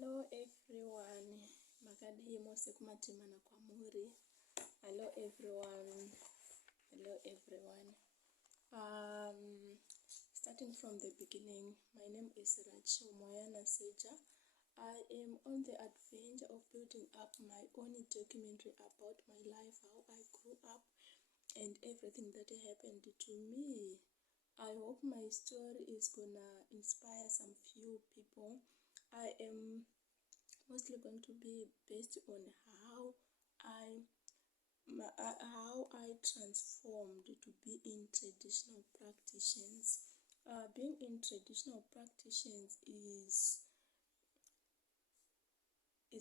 Hello everyone, makadimo sekumatima na kwamuri. Hello everyone. Starting from the beginning, my name is Ancestral. I am on the adventure of building up my own documentary about my life, how I grew up, and everything that happened to me. I hope my story is gonna inspire some few people. I am mostly going to be based on how I transformed to be in traditional practitioners. Being in traditional practitioners is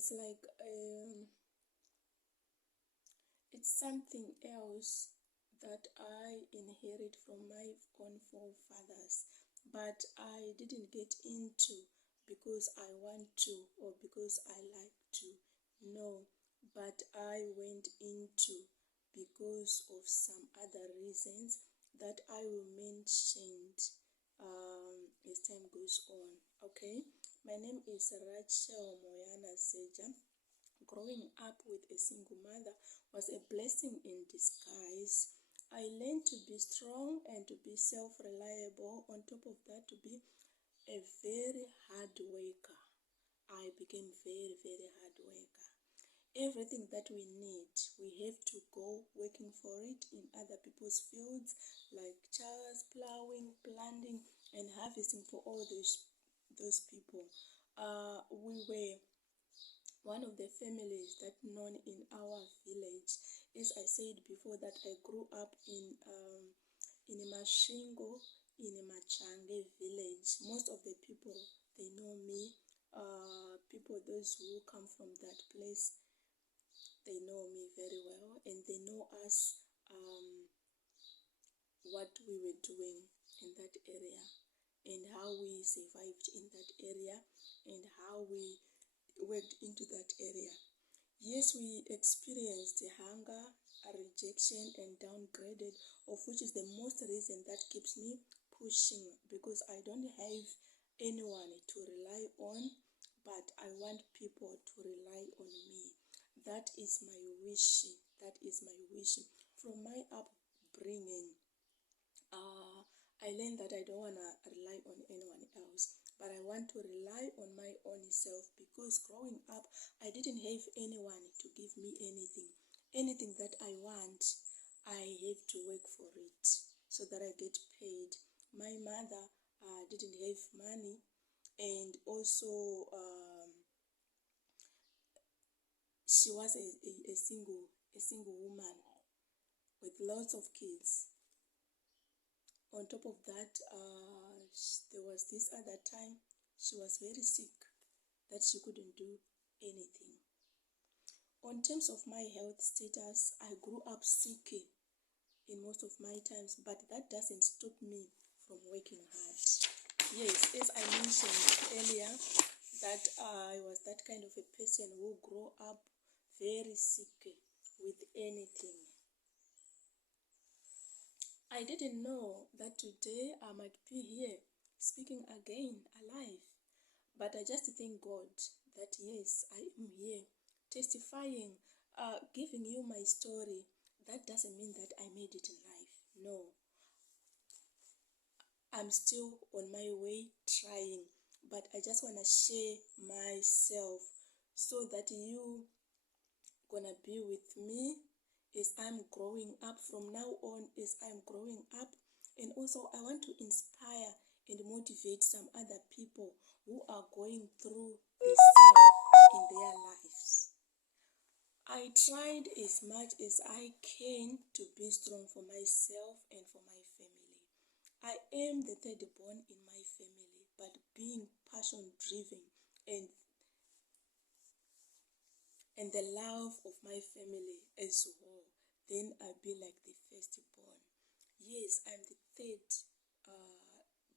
like it's something else that I inherit from my own forefathers, but I didn't get into because I want to or because I like to. No, but I went into because of some other reasons that I will mention as time goes on. Okay, my name is Rachel Moyana Seja. Growing up with a single mother was a blessing in disguise. I learned to be strong and to be self-reliable. On top of that, to be a very hard worker. I became very hard worker. Everything that we need, we have to go working for it in other people's fields, like chores, plowing, planting, and harvesting for all those people. We were one of the families that known in our village. As I said before, that I grew up in Mashingo, in a Machange village. Most of the people, they know me. Those who come from that place, they know me very well, and they know us, what we were doing in that area, and how we survived in that area, and how we worked into that area. Yes, we experienced hunger, rejection, and downgraded, of which is the most reason that keeps me pushing, because I don't have anyone to rely on, but I want people to rely on me. That is my wish. From my upbringing, I learned that I don't want to rely on anyone else, but I want to rely on my own self, because growing up, I didn't have anyone to give me anything. Anything that I want, I have to work for it so that I get paid. My mother didn't have money, and also she was a single woman with lots of kids. On top of that, there was this other time she was very sick that she couldn't do anything. On terms of my health status, I grew up sick in most of my times, but that doesn't stop me from working hard. Yes, as I mentioned earlier, that I was that kind of a person who grew up very sick with anything. I didn't know that today I might be here speaking again, alive. But I just thank God that yes, I am here testifying, giving you my story. That doesn't mean that I made it in life. No. I'm still on my way trying, but I just want to share myself so that you gonna be with me as I'm growing up. From now on, as I'm growing up, and also I want to inspire and motivate some other people who are going through the same in their lives. I tried as much as I can to be strong for myself and for my family. I am the third born in my family, but being passion driven and the love of my family as well, then I'll be like the firstborn. Yes, I'm the third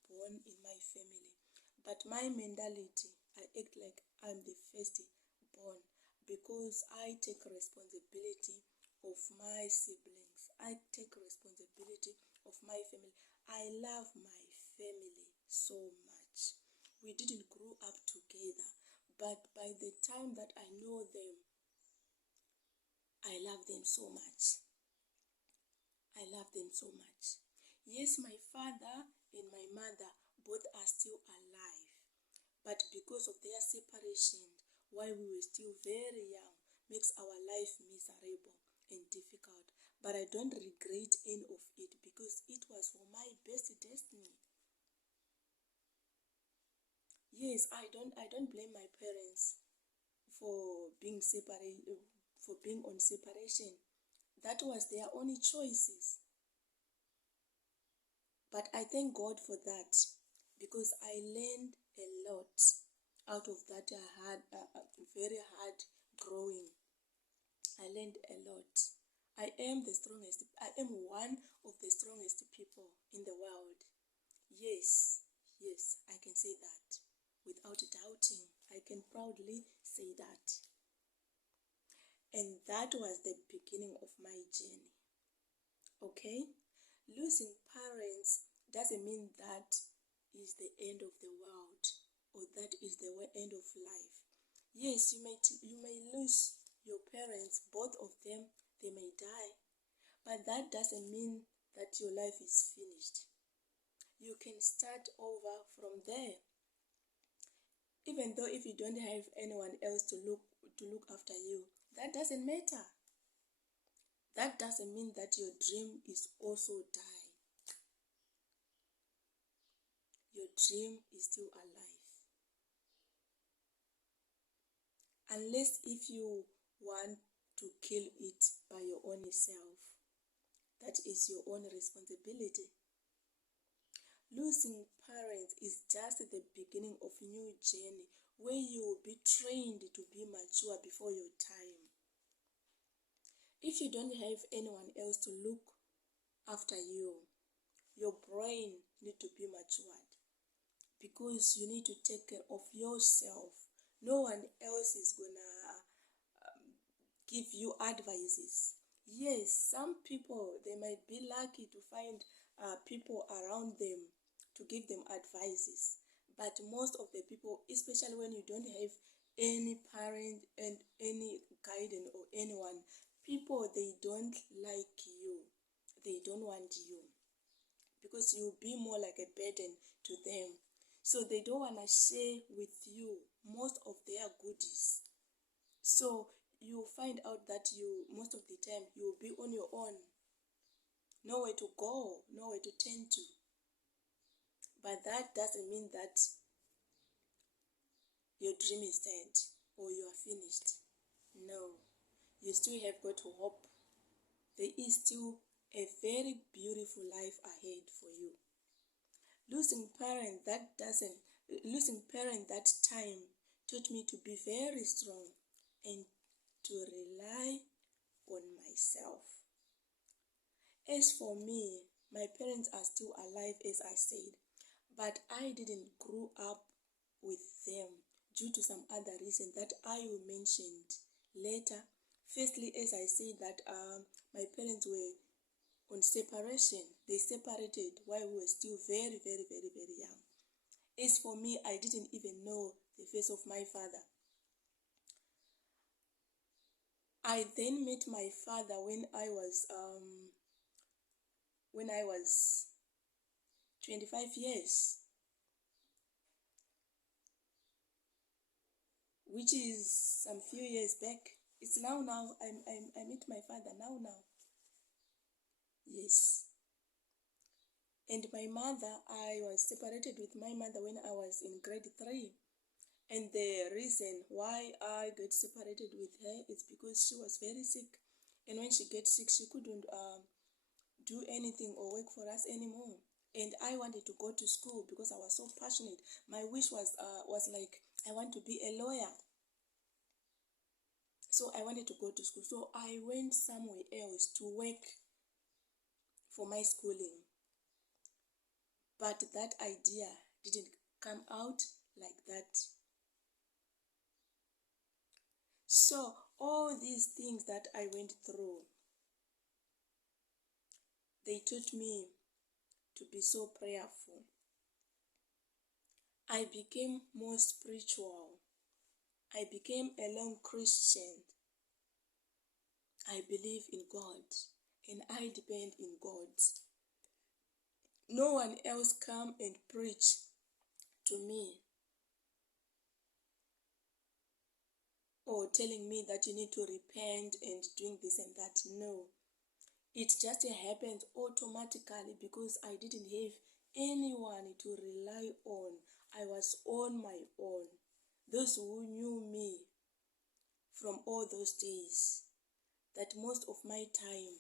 born in my family, but my mentality, I act like I'm the firstborn because I take responsibility of my siblings. I take responsibility of my family. I love my family so much. We didn't grow up together, but by the time that I know them, I love them so much. I love them so much. Yes, my father and my mother both are still alive, but because of their separation while we were still very young makes our life miserable and difficult. But I don't regret any of it because it was for my best destiny. Yes, I don't blame my parents for being separated, for being on separation. That was their only choices. But I thank God for that because I learned a lot out of that. I had very hard growing. I learned a lot. I am one of the strongest people in the world. Yes, I can say that without doubting. I can proudly say that. And that was the beginning of my journey. Okay? Losing parents doesn't mean that is the end of the world or that is the end of life. Yes, you may lose your parents, both of them, they may die, but that doesn't mean that your life is finished. You can start over from there. Even though if you don't have anyone else to look after you, that doesn't matter. That doesn't mean that your dream is also die. Your dream is still alive. Unless if you want to kill it by your own self, that is your own responsibility. Losing parents is just the beginning of a new journey where you will be trained to be mature before your time. If you don't have anyone else to look after you, your brain needs to be matured because you need to take care of yourself. No one else is gonna give you advices. Yes, some people, they might be lucky to find people around them to give them advices. But most of the people, especially when you don't have any parent and any guidance or anyone, people, they don't like you. They don't want you because you'll be more like a burden to them. So they don't want to share with you most of their goodies. So you find out that most of the time you'll be on your own. Nowhere to go, nowhere to turn to. But that doesn't mean that your dream is dead or you are finished. No, you still have got hope. There is still a very beautiful life ahead for you. Losing parent that time taught me to be very strong and to rely on myself. As for me, my parents are still alive, as I said, but I didn't grow up with them due to some other reason that I will mention later. Firstly, as I said that my parents were on separation. They separated while we were still very, very, very, very young. As for me, I didn't even know the face of my father. I then met my father when I was 25 years, which is some few years back. It's now. I met my father now. Yes. And my mother, I was separated with my mother when I was in grade 3. And the reason why I got separated with her is because she was very sick. And when she gets sick, she couldn't do anything or work for us anymore. And I wanted to go to school because I was so passionate. My wish was like, I want to be a lawyer. So I wanted to go to school. So I went somewhere else to work for my schooling. But that idea didn't come out like that. So all these things that I went through, they taught me to be so prayerful. I became more spiritual. I became a lone Christian. I believe in God and I depend in God. No one else come and preach to me or telling me that you need to repent and doing this and that. No, it just happened automatically because I didn't have anyone to rely on. I was on my own. Those who knew me from all those days, that most of my time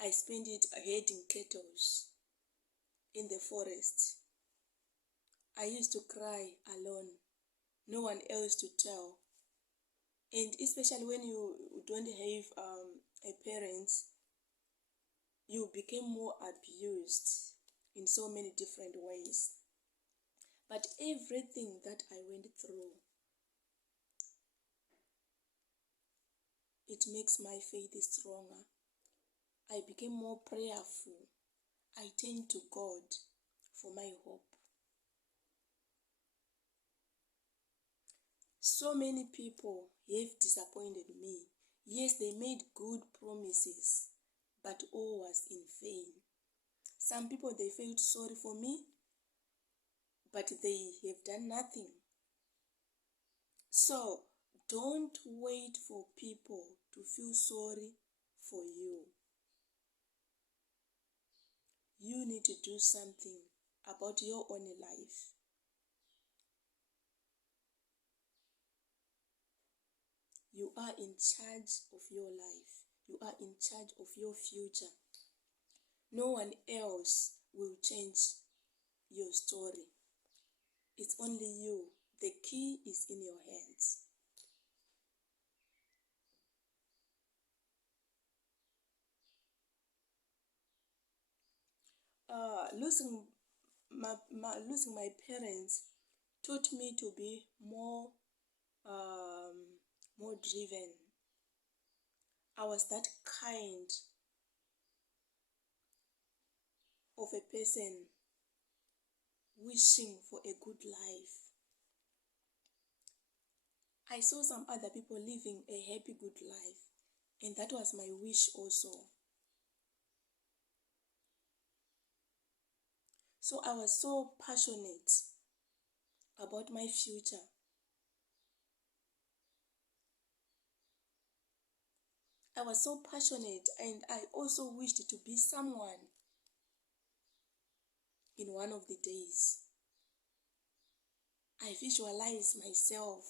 I spent it herding cattle in the forest. I used to cry alone, no one else to tell. And especially when you don't have a parent, you became more abused in so many different ways. But everything that I went through, it makes my faith stronger. I became more prayerful. I turned to God for my hope. So many people have disappointed me. Yes, they made good promises, but all was in vain. Some people, they felt sorry for me, but they have done nothing. So don't wait for people to feel sorry for you. You need to do something about your own life. You are in charge of your life. You are in charge of your future. No one else will change your story. It's only you. The key is in your hands. Losing my parents taught me to be um, more driven. I was that kind of a person wishing for a good life. I saw some other people living a happy, good life, and that was my wish also. So I was so passionate about my future. I was so passionate, and I also wished to be someone in one of the days. I visualize myself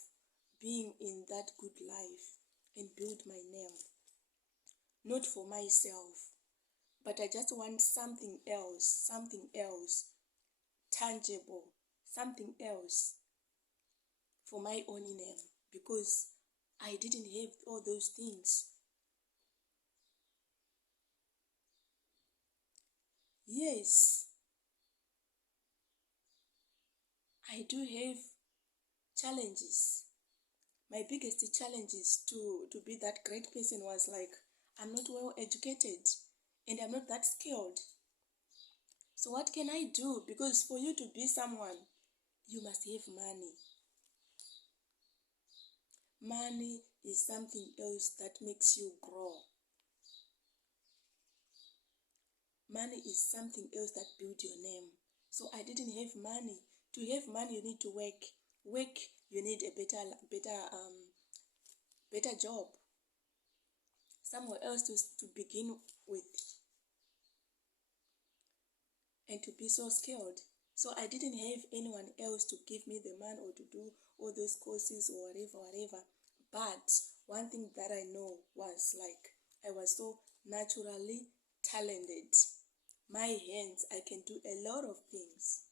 being in that good life and build my name. Not for myself, but I just want something else, tangible, something else for my own name, because I didn't have all those things. Yes, I do have challenges. My biggest challenge is to be that great person was like, I'm not well educated and I'm not that skilled. So what can I do? Because for you to be someone, you must have money. Money is something else that makes you grow. Money is something else that builds your name. So I didn't have money. To have money, you need to work. Work, you need a better job. Somewhere else to begin with. And to be so skilled. So I didn't have anyone else to give me the money or to do all those courses or whatever. But one thing that I know was like, I was so naturally talented. My hands, I can do a lot of things.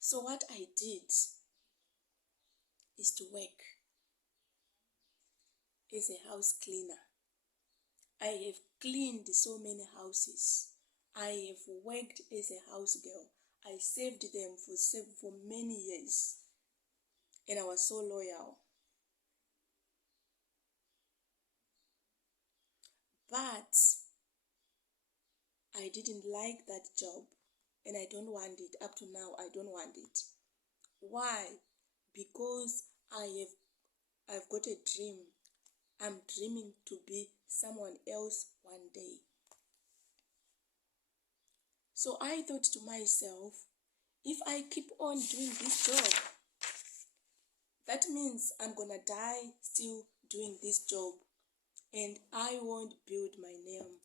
So what I did is to work as a house cleaner. I have cleaned so many houses. I have worked as a house girl. I saved them for many years. And I was so loyal. But I didn't like that job. And I don't want it. Up to now, I don't want it. Why? Because I've got a dream. I'm dreaming to be someone else one day. So I thought to myself, if I keep on doing this job, that means I'm gonna die still doing this job, and I won't build my name,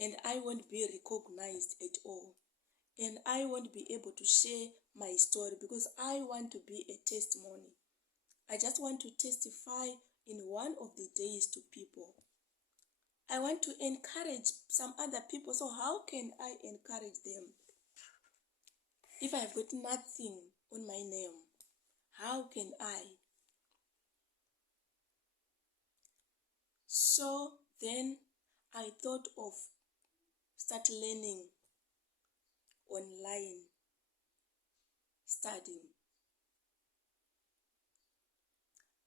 and I won't be recognized at all, and I won't be able to share my story because I want to be a testimony. I just want to testify in one of the days to people. I want to encourage some other people. So how can I encourage them if I've got nothing on my name? How can I? So then I thought of start learning online, studying.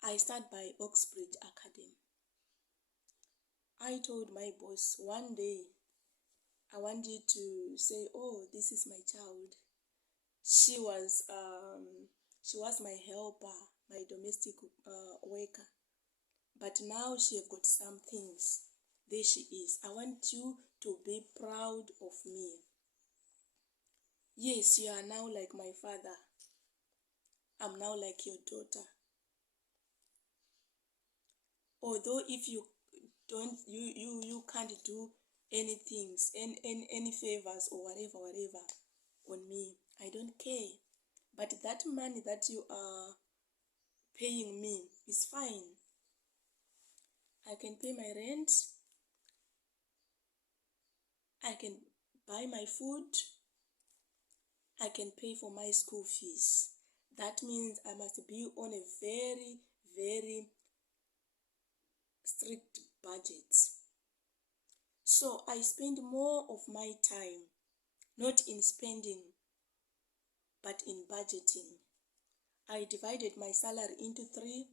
I start by Oxbridge Academy. I told my boss one day, I want you to say, oh, this is my child. She was my helper, my domestic worker. But now she have got some things. There she is. I want you to be proud of me. Yes, you are now like my father. I'm now like your daughter. Although if you don't, you can't do anything, any favors or whatever on me, I don't care. But that money that you are paying me is fine. I can pay my rent. I can buy my food. I can pay for my school fees. That means I must be on a very, very strict budget. So I spend more of my time not in spending, but in budgeting. I divided my salary into three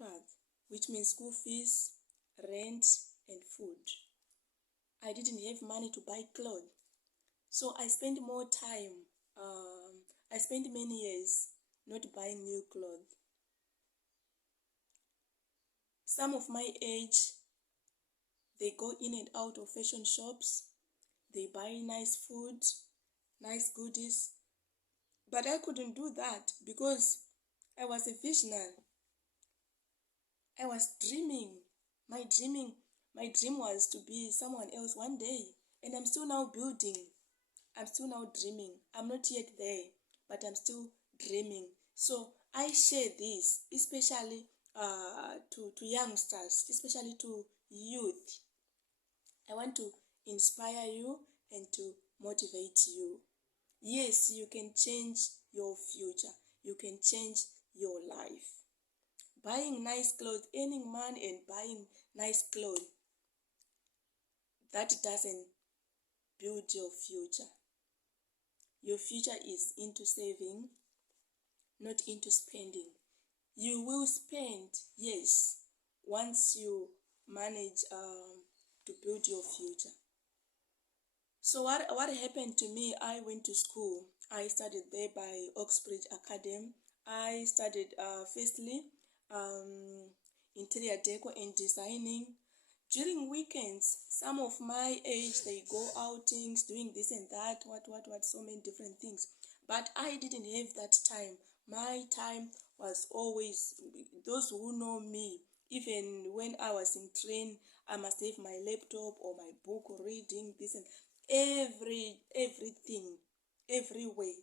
parts, which means school fees, rent, and food. I didn't have money to buy clothes, so I spent more time. I spent many years not buying new clothes. Some of my age, they go in and out of fashion shops. They buy nice food, nice goodies. But I couldn't do that because I was a visionary. I was dreaming. My dream was to be someone else one day. And I'm still now building. I'm still now dreaming. I'm not yet there, but I'm still dreaming. So I share this, especially to youngsters, especially to youth. I want to inspire you and to motivate you. Yes, you can change your future. You can change your life. Buying nice clothes, earning money and buying nice clothes, that doesn't build your future. Your future is into saving, not into spending. You will spend, yes, once you manage to build your future. So what happened to me, I went to school. I studied there by Oxbridge Academy. I studied firstly interior decor and designing. During weekends, some of my age, they go outings, doing this and that, so many different things. But I didn't have that time. My time was always, those who know me, even when I was in train, I must have my laptop or my book reading, this and everything, everywhere.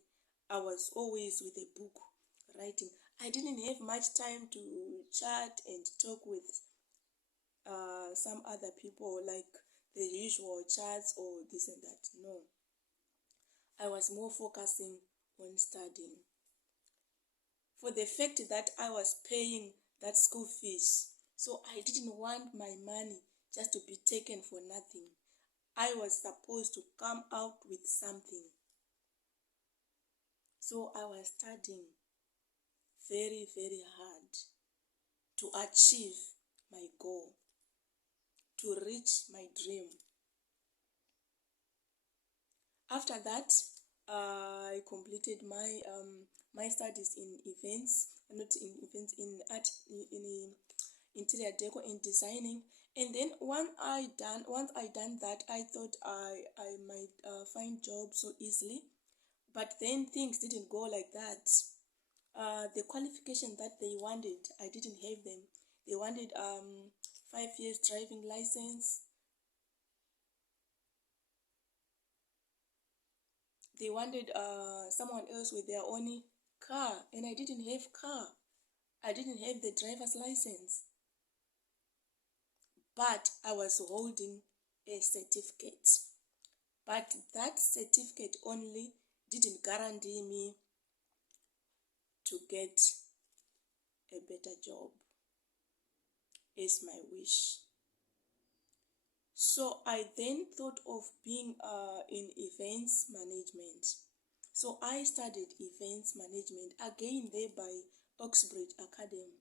I was always with a book writing. I didn't have much time to chat and talk with some other people like the usual chats or this and that. No. I was more focusing on studying. For the fact that I was paying that school fees, so I didn't want my money just to be taken for nothing. I was supposed to come out with something. So I was studying very, very hard to achieve my goal, to reach my dream. After that, I completed my studies in events, not in events, in art, in interior decor and designing. And then once I done that, I thought I might find jobs so easily, but then things didn't go like that. The qualification that they wanted, I didn't have them. They wanted 5 years driving license. They wanted someone else with their own car, and I didn't have car. I didn't have the driver's license, but I was holding a certificate. But that certificate only didn't guarantee me to get a better job as my wish. So I then thought of being in events management. So I studied events management again there by Oxbridge Academy.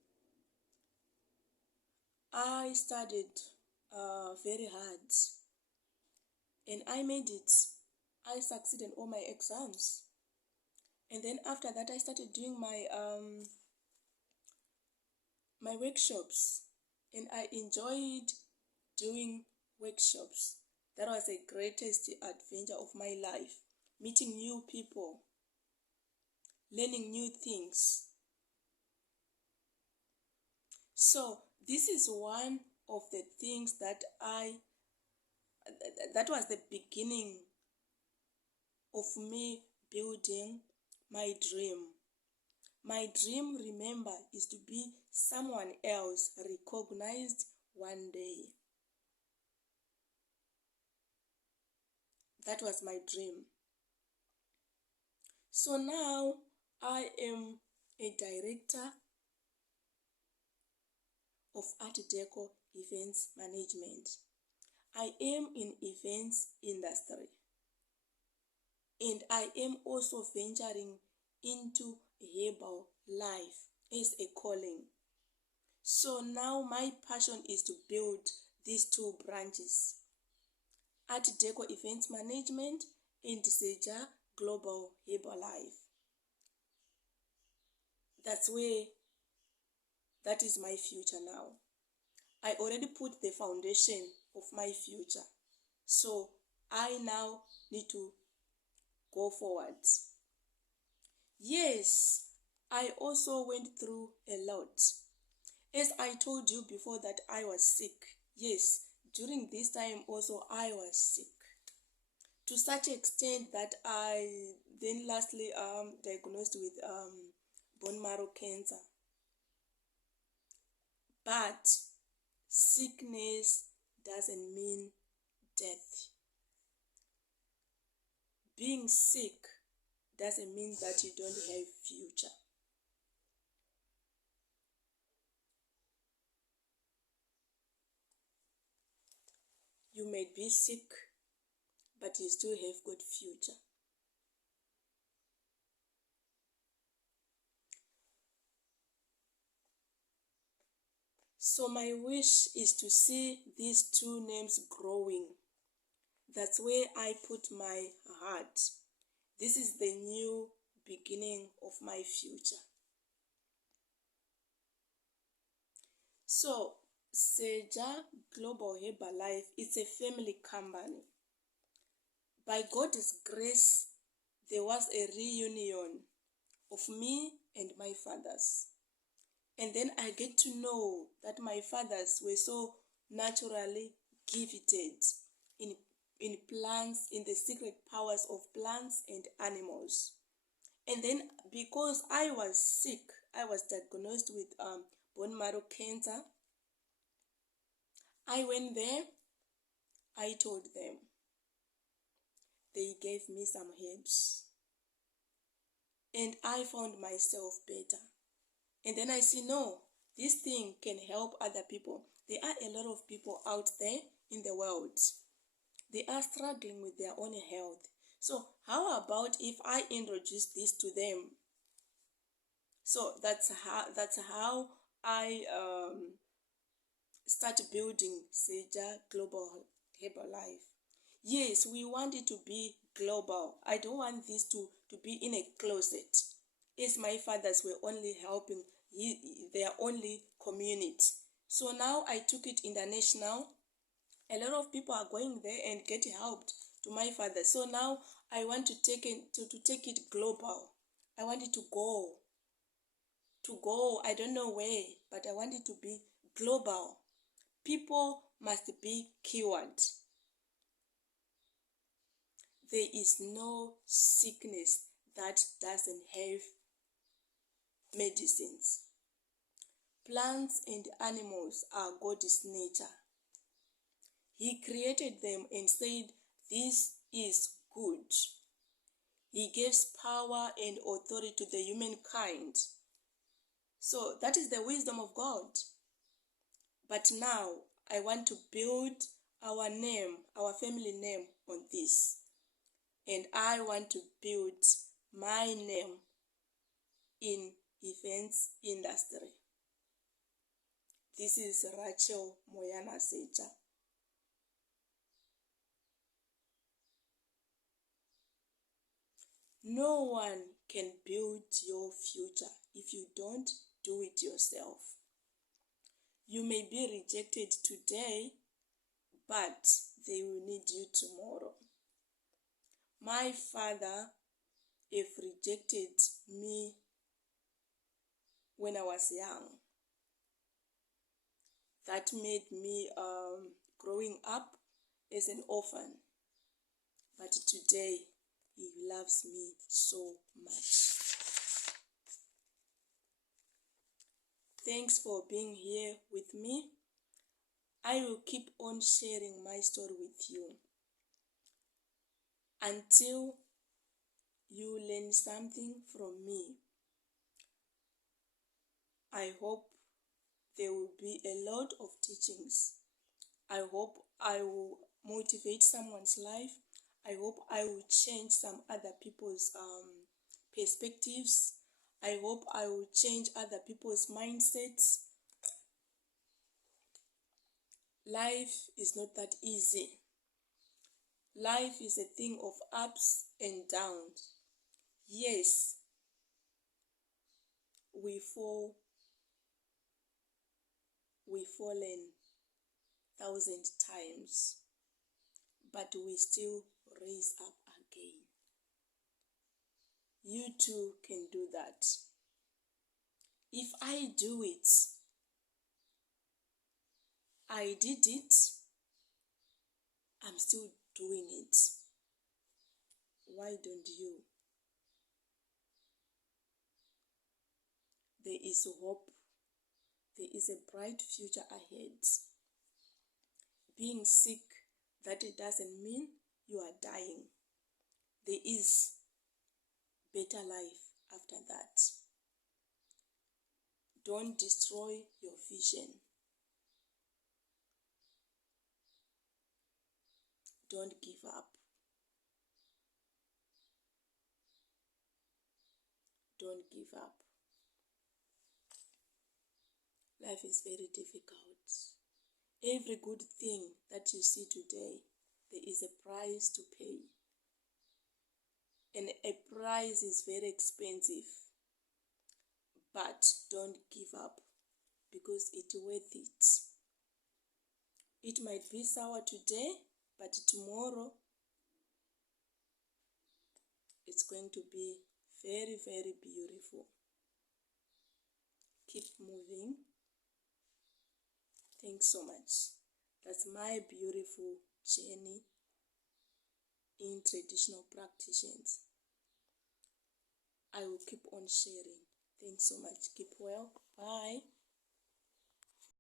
I studied very hard, and I made it. I succeeded in all my exams. And then after that, I started doing my workshops, and I enjoyed doing workshops. That was the greatest adventure of my life. Meeting new people, learning new things. So this is one of the things that that was the beginning of me building my dream. My dream, remember, is to be someone else recognized one day. That was my dream. So now I am a director of Art Deco Events Management. I am in events industry, and I am also venturing into herbal life as a calling. So now my passion is to build these two branches: Art Deco Events Management and Seja Global Herbal Life. That is my future now. I already put the foundation of my future. So I now need to go forward. Yes, I also went through a lot. As I told you before that I was sick. Yes, during this time also I was sick. To such extent that I then lastly diagnosed with bone marrow cancer. But sickness doesn't mean death. Being sick doesn't mean that you don't have future. You may be sick, but you still have good future. So my wish is to see these two names growing. That's where I put my heart. This is the new beginning of my future. So Seja Global Herbal Life is a family company. By God's grace, there was a reunion of me and my fathers. And then I get to know that my fathers were so naturally gifted in plants, in the secret powers of plants and animals. And then because I was sick, I was diagnosed with bone marrow cancer. I went there, I told them. They gave me some herbs. And I found myself better. And then I see, no, this thing can help other people. There are a lot of people out there in the world. They are struggling with their own health. So how about if I introduce this to them? So that's how I start building Seja Global Herbal Life. Yes, we want it to be global. I don't want this to be in a closet. As my fathers were only helping their only community. So now I took it international. A lot of people are going there and get helped to my father. So now I want to take it global. I want it to go. I don't know where, but I want it to be global. People must be cured. There is no sickness that doesn't have medicines. Plants and animals are God's nature. He created them and said, "This is good." He gives power and authority to the humankind. So that is the wisdom of God. But now I want to build our name, our family name on this. And I want to build my name in events industry. This is Rachel Moyana Secha. No one can build your future if you don't do it yourself. You may be rejected today, but they will need you tomorrow. My father have rejected me when I was young. That made me growing up as an orphan. But today, he loves me so much. Thanks for being here with me. I will keep on sharing my story with you until you learn something from me. I hope there will be a lot of teachings. I hope I will motivate someone's life. I hope I will change some other people's perspectives. I hope I will change other people's mindsets. Life is not that easy. Life is a thing of ups and downs. Yes, we've fallen 1,000 times, but we still raise up again. You too can do that. If I do it, I did it, I'm still doing it. Why don't you? There is hope. There is a bright future ahead. Being sick, that it doesn't mean you are dying. There is better life after that. Don't destroy your vision. Don't give up. Don't give up. Life is very difficult. Every good thing that you see today, there is a price to pay. And a price is very expensive. But don't give up because it's worth it. It might be sour today, but tomorrow it's going to be very, very beautiful. Keep moving. Thanks so much. That's my beautiful journey in traditional practitioners. I will keep on sharing. Thanks so much. Keep well. Bye.